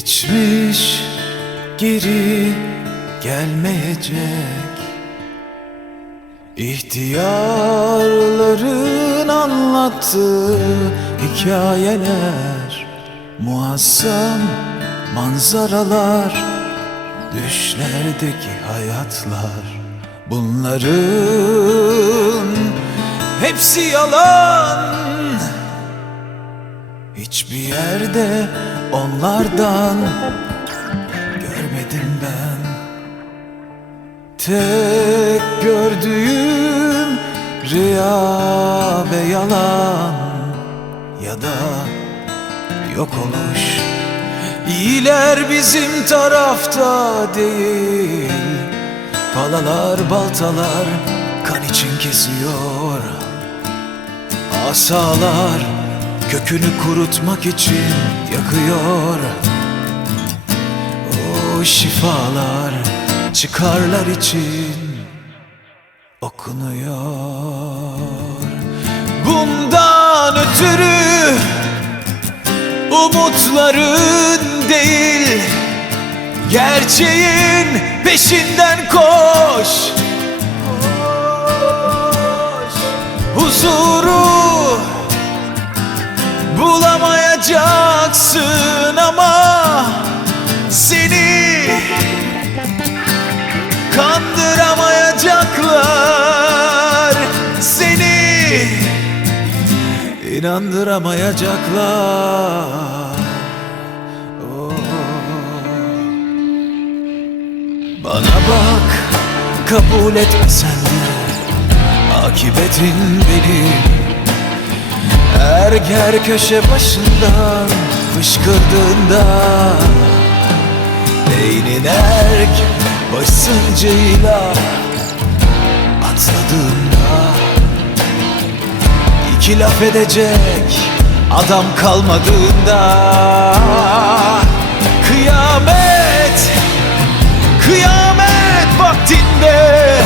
Geçmiş geri gelmeyecek. İhtiyarların anlattığı hikayeler Muazzam manzaralar Düşlerdeki hayatlar. Bunların hepsi yalan. Hiçbir yerde onlardan görmedim ben. Tek gördüğüm rüya ve yalan Ya da yok oluş. İyiler bizim tarafta değil. Palalar baltalar kan için kesiyor. Asalar kökünü kurutmak için yakıyor. O şifalar çıkarlar için okunuyor. Bundan ötürü umutların değil Gerçeğin peşinden koş. Huzuru bulamayacaksın ama Seni kandıramayacaklar. Seni inandıramayacaklar. Oh. Bana bak kabul etmesen de Akibetin benim Her ger köşe başından fışkırdığında Beynin erk basıncıyla atladığında İki laf edecek adam kalmadığında Kıyamet, kıyamet vaktinde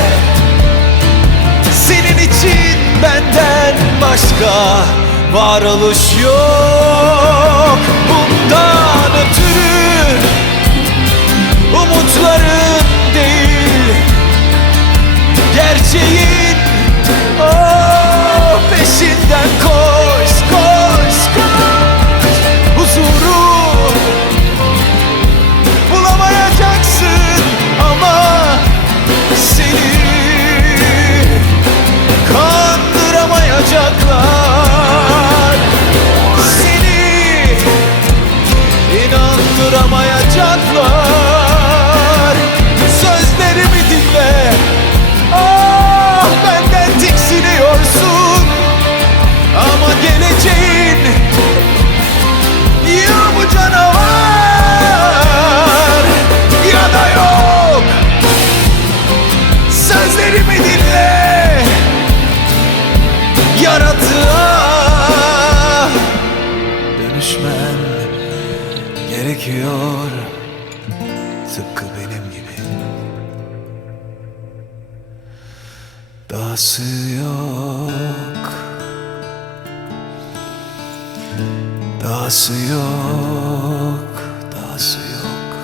Senin için benden başka varoluş yok. Bundan yaratığa Dönüşmen gerekiyor. Tıpkı benim gibi. Dahası yok. Dahası yok. Dahası yok.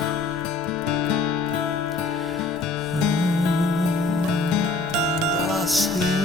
Dahası yok